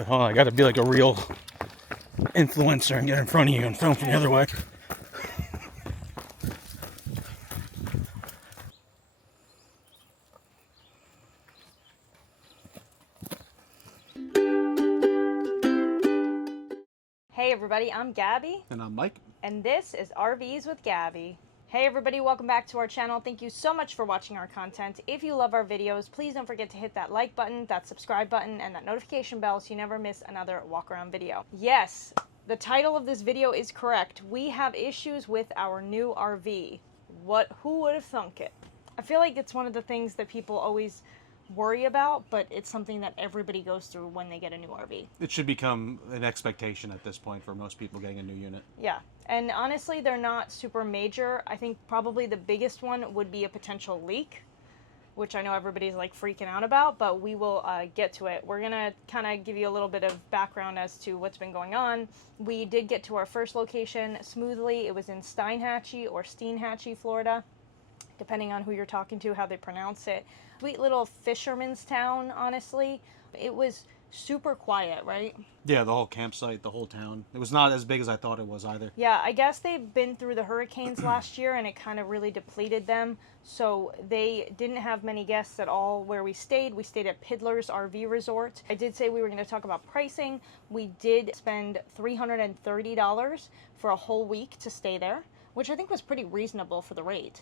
But hold on, I gotta be like a real influencer and get in front of you and film from the other way. Hey everybody, I'm Gabby. And I'm Mike. And this is RVs with Gabby. Hey everybody, welcome back to our channel. Thank you so much for watching our content. If you love our videos, please don't forget to hit that like button, that subscribe button, and that notification bell so you never miss another walk around video. Yes, the title of this video is correct. We have issues with our new RV. Who would have thunk it? I feel like it's one of the things that people always worry about, but it's something that everybody goes through when they get a new RV. It should become an expectation at this point for most people getting a new unit. Yeah, and honestly, they're not super major. I think probably the biggest one would be a potential leak, which I know everybody's like freaking out about, but we will get to it. We're gonna kind of give you a little bit of background as to what's been going on. We did get to our first location smoothly. It was in Steinhatchee or Steinhatchee, Florida, depending on who you're talking to, how they pronounce it. Sweet little fisherman's town, honestly. It was super quiet, right? Yeah, the whole campsite, the whole town. It was not as big as I thought it was either. Yeah, I guess they've been through the hurricanes last year and it kind of really depleted them. So they didn't have many guests at all where we stayed. We stayed at Piddler's RV Resort. I did say we were going to talk about pricing. We did spend $330 for a whole week to stay there, which I think was pretty reasonable for the rate.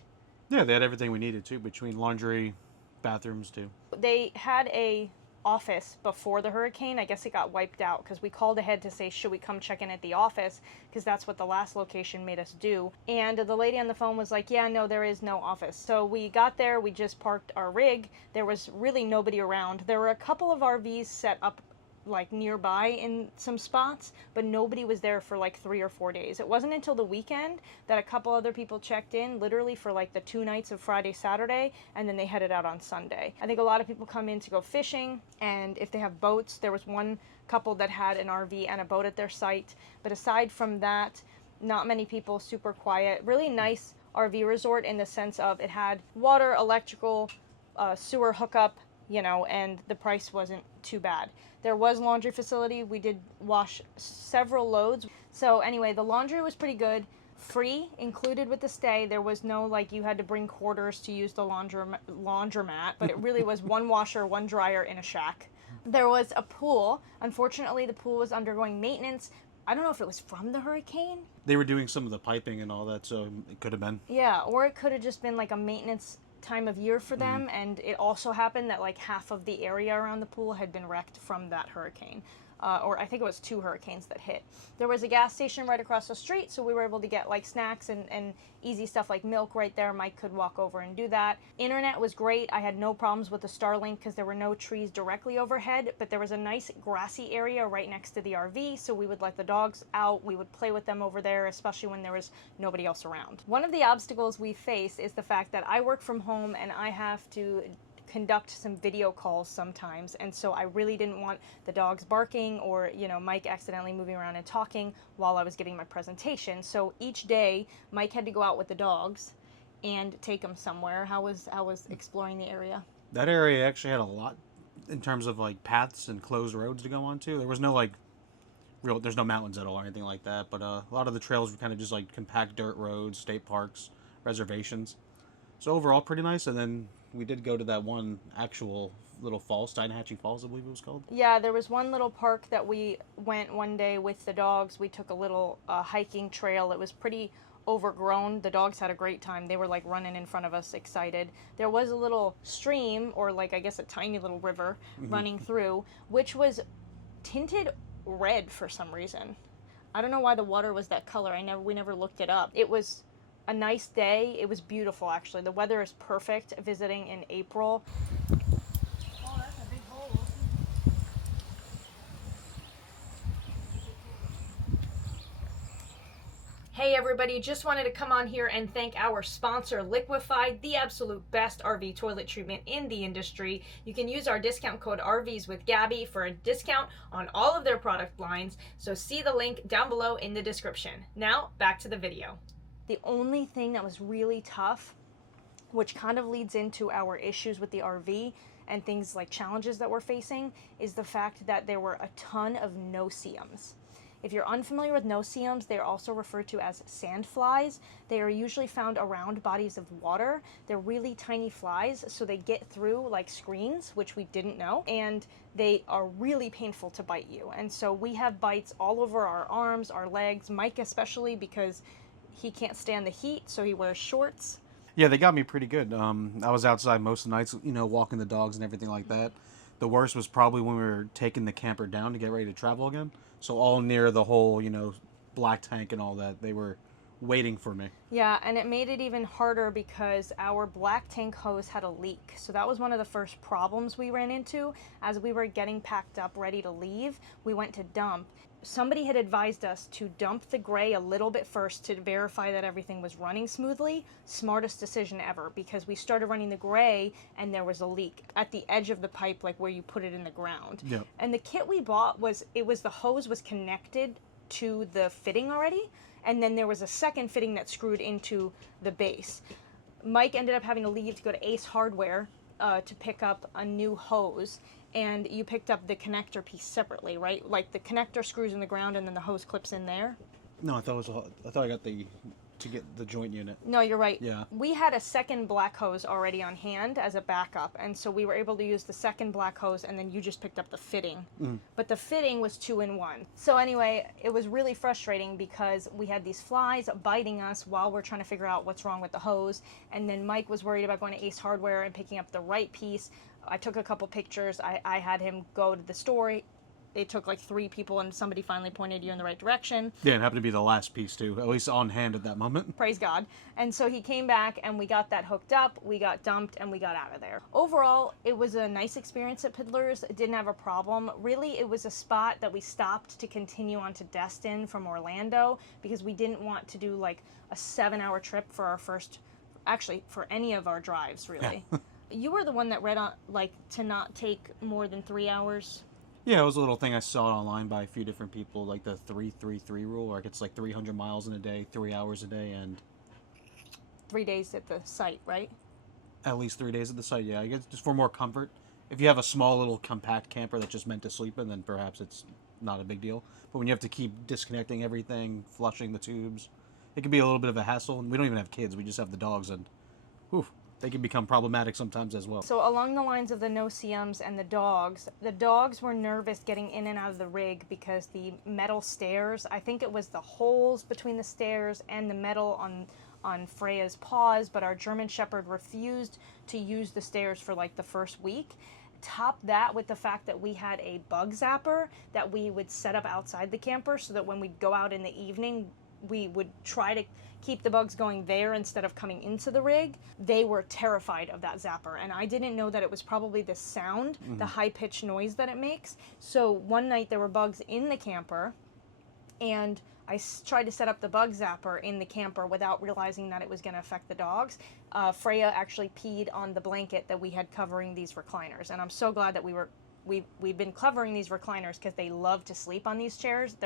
Yeah, they had everything we needed too, between laundry, bathrooms too. They had a office before the hurricane. I guess it got wiped out because we called ahead to say, should we come check in at the office? Because that's what the last location made us do. And the lady on the phone was like, yeah, no, there is no office. So we got there, we just parked our rig. There was really nobody around. There were a couple of RVs set up like nearby in some spots, but nobody was there for like 3 or 4 days. It wasn't until the weekend that a couple other people checked in, literally for like the 2 nights of Friday, Saturday, and then they headed out on Sunday. I think a lot of people come in to go fishing, and if they have boats, there was one couple that had an RV and a boat at their site, but aside from that, not many people. Super quiet. Really nice RV resort in the sense of it had water, electrical, sewer hookup, you know, and the price wasn't too bad. There was laundry facility. We did wash several loads. So anyway, the laundry was pretty good. Free, included with the stay. There was no, like, you had to bring quarters to use the laundromat, but it really was one washer, one dryer in a shack. There was a pool. Unfortunately, the pool was undergoing maintenance. I don't know if it was from the hurricane. They were doing some of the piping and all that, so it could have been. Yeah, or it could have just been like a maintenance time of year for them, and it also happened that like half of the area around the pool had been wrecked from that hurricane, or I think it was 2 hurricanes that hit. There was a gas station right across the street, so we were able to get like snacks and easy stuff like milk right there. Mike could walk over and do that. Internet was great. I had no problems with the Starlink because there were no trees directly overhead, but there was a nice grassy area right next to the RV, so we would let the dogs out. We would play with them over there, especially when there was nobody else around. One of the obstacles we face is the fact that I work from home and I have to conduct some video calls sometimes, and so I really didn't want the dogs barking or, you know, Mike accidentally moving around and talking while I was giving my presentation. So each day Mike had to go out with the dogs and take them somewhere. How was exploring the area? That area actually had a lot in terms of like paths and closed roads to go on to. There was no like there's no mountains at all or anything like that, but a lot of the trails were kind of just like compact dirt roads, state parks, reservations. So overall pretty nice. And then we did go to that one actual little falls, Steinhatchee Falls, I believe it was called. Yeah, there was one little park that we went one day with the dogs. We took a little hiking trail. It was pretty overgrown. The dogs had a great time. They were like running in front of us, excited. There was a little stream, or like I guess a tiny little river running through, which was tinted red for some reason. I don't know why the water was that color. We never looked it up. It was a nice day. It was beautiful, actually. The weather is perfect visiting in April. Oh, that's a big hole. Hey everybody, just wanted to come on here and thank our sponsor, Liquefied, the absolute best RV toilet treatment in the industry. You can use our discount code RVs with Gabby for a discount on all of their product lines, so see the link down below in the description. Now, back to the video. The only thing that was really tough, which kind of leads into our issues with the RV, and things like challenges that we're facing is the fact that there were a ton of no-see-ums. If you're unfamiliar with no-see-ums, they are also referred to as sandflies. They are usually found around bodies of water. They're really tiny flies, so they get through like screens, which we didn't know, and they are really painful to bite you. And so we have bites all over our arms, our legs, Mike especially, because he can't stand the heat, so he wears shorts. Yeah, they got me pretty good. I was outside most of the nights, walking the dogs and everything like that. The worst was probably when we were taking the camper down to get ready to travel again. So all near the whole, black tank and all that, they were waiting for me. Yeah, and it made it even harder because our black tank hose had a leak. So that was one of the first problems we ran into. As we were getting packed up, ready to leave, we went to dump. Somebody had advised us to dump the gray a little bit first to verify that everything was running smoothly. Smartest decision ever, because we started running the gray and there was a leak at the edge of the pipe, like where you put it in the ground. Yep. And the kit we bought the hose was connected to the fitting already, and then there was a second fitting that screwed into the base. Mike ended up having to leave to go to Ace Hardware to pick up a new hose, and you picked up the connector piece separately, right? Like the connector screws in the ground and then the hose clips in there. No, I thought I got to get the joint unit. No, you're right. Yeah. We had a second black hose already on hand as a backup, and so we were able to use the second black hose, and then you just picked up the fitting. But the fitting was 2-in-1. So anyway, it was really frustrating because we had these flies biting us while we're trying to figure out what's wrong with the hose, and then Mike was worried about going to Ace Hardware and picking up the right piece. I took a couple pictures. I had him go to the store. It took like 3 people, and somebody finally pointed you in the right direction. Yeah, it happened to be the last piece, too. At least on hand at that moment. Praise God. And so he came back, and we got that hooked up, we got dumped, and we got out of there. Overall, it was a nice experience at Piddler's. It didn't have a problem. Really, it was a spot that we stopped to continue on to Destin from Orlando, because we didn't want to do like a 7-hour trip for our first, actually, for any of our drives, really. You were the one that read on, like, to not take more than 3 hours. Yeah, it was a little thing I saw online by a few different people, like the 3-3-3 rule, where it's like 300 miles in a day, 3 hours a day, and 3 days at the site, right? at least 3 days at the site. Yeah, I guess just for more comfort. If you have a small little compact camper that's just meant to sleep in, then perhaps it's not a big deal. But when you have to keep disconnecting everything, flushing the tubes, it can be a little bit of a hassle. And we don't even have kids; we just have the dogs, and whew, they can become problematic sometimes as well. So along the lines of the no-see-ums and the dogs were nervous getting in and out of the rig because the metal stairs, I think it was the holes between the stairs and the metal on Freya's paws, but our German Shepherd refused to use the stairs for like the first week. Top that with the fact that we had a bug zapper that we would set up outside the camper so that when we'd go out in the evening, we would try to keep the bugs going there instead of coming into the rig. They were terrified of that zapper, and I didn't know that it was probably the sound, the high-pitched noise that it makes. So one night there were bugs in the camper, and I tried to set up the bug zapper in the camper without realizing that it was going to affect the dogs. Freya actually peed on the blanket that we had covering these recliners, and I'm so glad that we've been covering these recliners because they love to sleep on these chairs.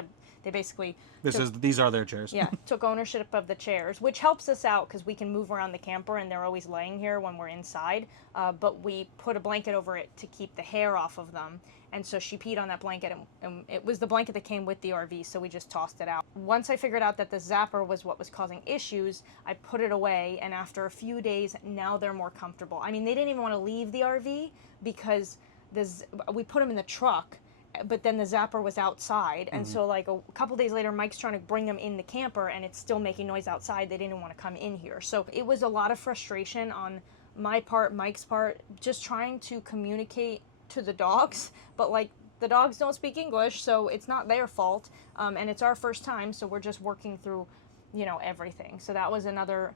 They basically These are their chairs. Yeah, took ownership of the chairs, which helps us out because we can move around the camper and they're always laying here when we're inside. But we put a blanket over it to keep the hair off of them. And so she peed on that blanket, and it was the blanket that came with the RV, so we just tossed it out. Once I figured out that the zapper was what was causing issues, I put it away, and after a few days, now they're more comfortable. I mean, they didn't even want to leave the RV because we put them in the truck, but then the zapper was outside, and so like a couple days later, Mike's trying to bring them in the camper, and it's still making noise outside. They didn't want to come in here. So it was a lot of frustration on my part, Mike's part, just trying to communicate to the dogs, but like the dogs don't speak English, so it's not their fault, and it's our first time, so we're just working through, everything. So that was another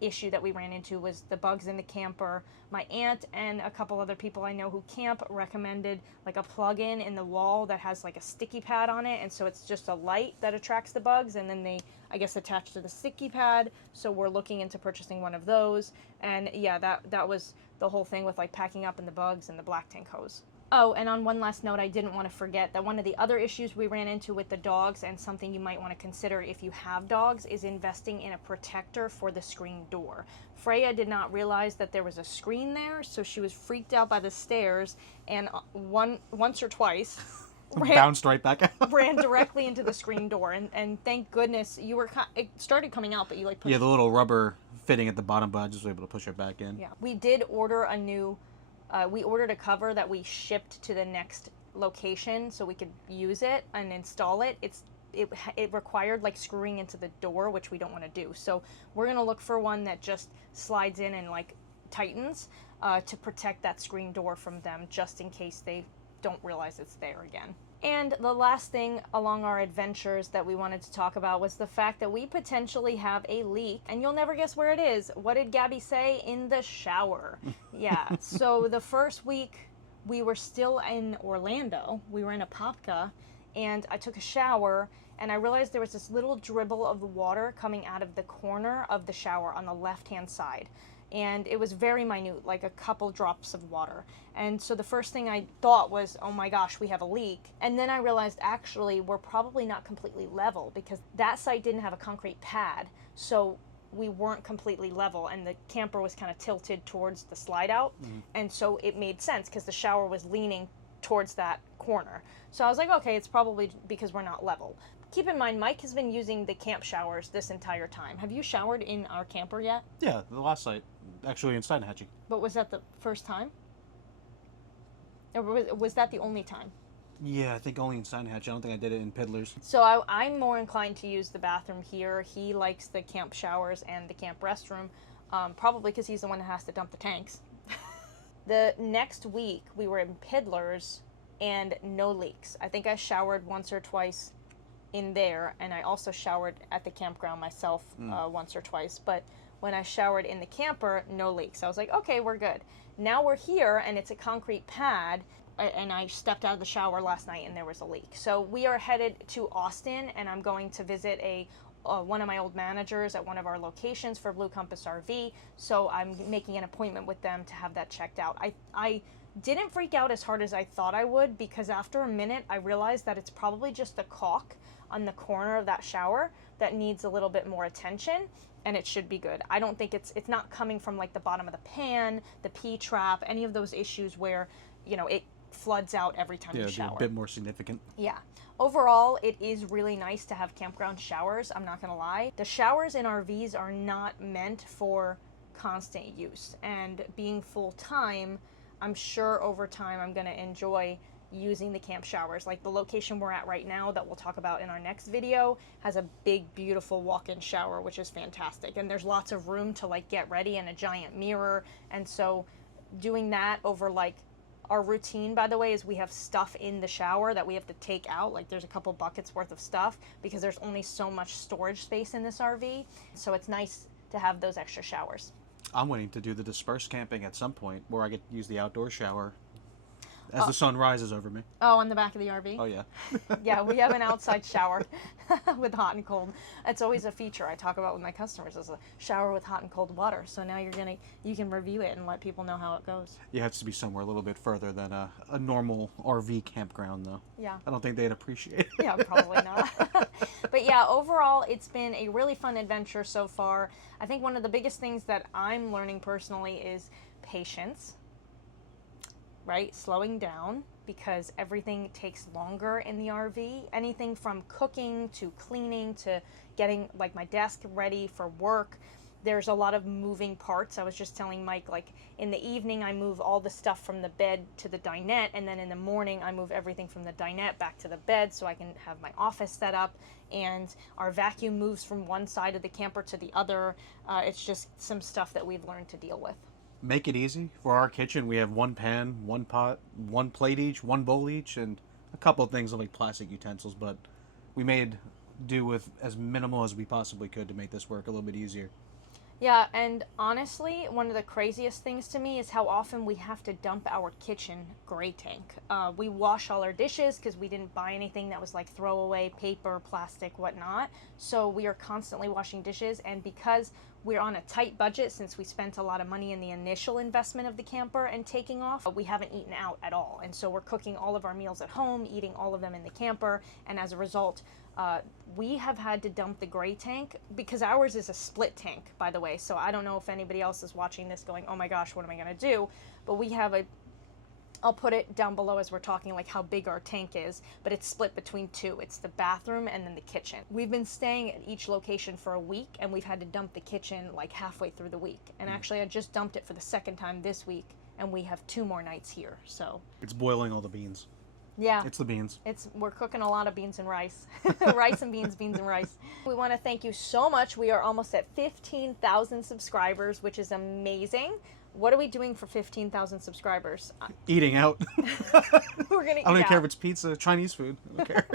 issue that we ran into, was the bugs in the camper. My aunt and a couple other people I know who camp recommended like a plug-in in the wall that has like a sticky pad on it, and so it's just a light that attracts the bugs, and then they, I guess, attach to the sticky pad. So we're looking into purchasing one of those. And yeah, that was the whole thing with like packing up in the bugs and the black tank hose. Oh, and on one last note, I didn't want to forget that one of the other issues we ran into with the dogs, and something you might want to consider if you have dogs, is investing in a protector for the screen door. Freya did not realize that there was a screen there, so she was freaked out by the stairs, and once or twice Bounced right back out. ran directly into the screen door. And thank goodness you were. It started coming out, but you like pushed. Yeah, the little rubber fitting at the bottom, but I just was able to push it back in. Yeah, we did order a new. We ordered a cover that we shipped to the next location so we could use it and install it. It required like screwing into the door, which we don't want to do. So we're gonna look for one that just slides in and like tightens to protect that screen door from them, just in case they don't realize it's there again. And the last thing along our adventures that we wanted to talk about was the fact that we potentially have a leak, and you'll never guess where it is. What did Gabby say? In the shower. Yeah, so the first week we were still in Orlando. We were in Apopka, and I took a shower, and I realized there was this little dribble of water coming out of the corner of the shower on the left-hand side. And it was very minute, like a couple drops of water. And so the first thing I thought was, oh my gosh, we have a leak. And then I realized actually we're probably not completely level, because that site didn't have a concrete pad. So we weren't completely level, and the camper was kind of tilted towards the slide out. And so it made sense because the shower was leaning towards that corner. So I was like, okay, it's probably because we're not level. Keep in mind, Mike has been using the camp showers this entire time. Have you showered in our camper yet? Yeah, the last site, actually in Steinhatchee. But was that the first time? Or was that the only time? Yeah, I think only in Steinhatchee. I don't think I did it in Piddlers. So I'm more inclined to use the bathroom here. He likes the camp showers and the camp restroom, probably because he's the one that has to dump the tanks. The next week, we were in Piddlers and no leaks. I think I showered once or twice in there, and I also showered at the campground myself once or twice. But when I showered in the camper, no leaks. I was like, okay, we're good. Now we're here, and it's a concrete pad, and I stepped out of the shower last night, and there was a leak. So we are headed to Austin, and I'm going to visit one of my old managers at one of our locations for Blue Compass RV. So I'm making an appointment with them to have that checked out. I didn't freak out as hard as I thought I would, because after a minute, I realized that it's probably just the caulk on the corner of that shower that needs a little bit more attention, and it should be good. I don't think it's not coming from like the bottom of the pan, the P-trap, any of those issues where, you know, it floods out every time you shower. Yeah, a bit more significant. Yeah. Overall, it is really nice to have campground showers, I'm not gonna lie. The showers in RVs are not meant for constant use, and being full-time, I'm sure over time I'm gonna enjoy using the camp showers. Like the location we're at right now that we'll talk about in our next video has a big, beautiful walk-in shower, which is fantastic. And there's lots of room to like get ready, and a giant mirror. And so doing that over like our routine, by the way, is we have stuff in the shower that we have to take out. Like there's a couple buckets worth of stuff because there's only so much storage space in this RV. So it's nice to have those extra showers. I'm waiting to do the dispersed camping at some point where I get to use the outdoor shower as the sun rises over me. Oh, on the back of the RV? Oh, yeah. Yeah, we have an outside shower with hot and cold. It's always a feature I talk about with my customers, is a shower with hot and cold water. So now you can review it and let people know how it goes. You have to be somewhere a little bit further than a normal RV campground, though. Yeah. I don't think they'd appreciate it. Yeah, probably not. But yeah, overall, it's been a really fun adventure so far. I think one of the biggest things that I'm learning personally is patience. Right? Slowing down, because everything takes longer in the RV. Anything from cooking to cleaning to getting like my desk ready for work. There's a lot of moving parts. I was just telling Mike, like in the evening I move all the stuff from the bed to the dinette, and then in the morning I move everything from the dinette back to the bed so I can have my office set up, and our vacuum moves from one side of the camper to the other. It's just some stuff that we've learned to deal with. Make it easy. For our kitchen, we have one pan, one pot, one plate each, one bowl each, and a couple of things like plastic utensils, but we made do with as minimal as we possibly could to make this work a little bit easier. Yeah, and honestly, one of the craziest things to me is how often we have to dump our kitchen gray tank. We wash all our dishes because we didn't buy anything that was like throwaway paper, plastic, whatnot. So we are constantly washing dishes, and because We're on a tight budget since we spent a lot of money in the initial investment of the camper and taking off. We haven't eaten out at all. And so we're cooking all of our meals at home, eating all of them in the camper. And as a result, we have had to dump the gray tank because ours is a split tank, by the way. So I don't know if anybody else is watching this going, oh my gosh, what am I going to do? But we have I'll put it down below as we're talking, like how big our tank is, but it's split between two. It's the bathroom and then the kitchen. We've been staying at each location for a week, and we've had to dump the kitchen like halfway through the week. And actually, I just dumped it for the second time this week, and we have 2 more nights here. So It's boiling all the beans. yeah, It's the beans. we're cooking a lot of beans and rice. Rice and beans, beans and rice. We want to thank you so much. We are almost at 15,000 subscribers, which is amazing. What are we doing for 15,000 subscribers? Eating out. We're going to eat I don't even out. care if it's pizza, Chinese food. I don't care.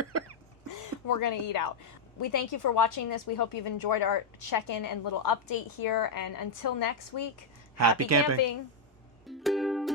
We're going to eat out. We thank you for watching this. We hope you've enjoyed our check-in and little update here. And until next week, Happy camping. camping.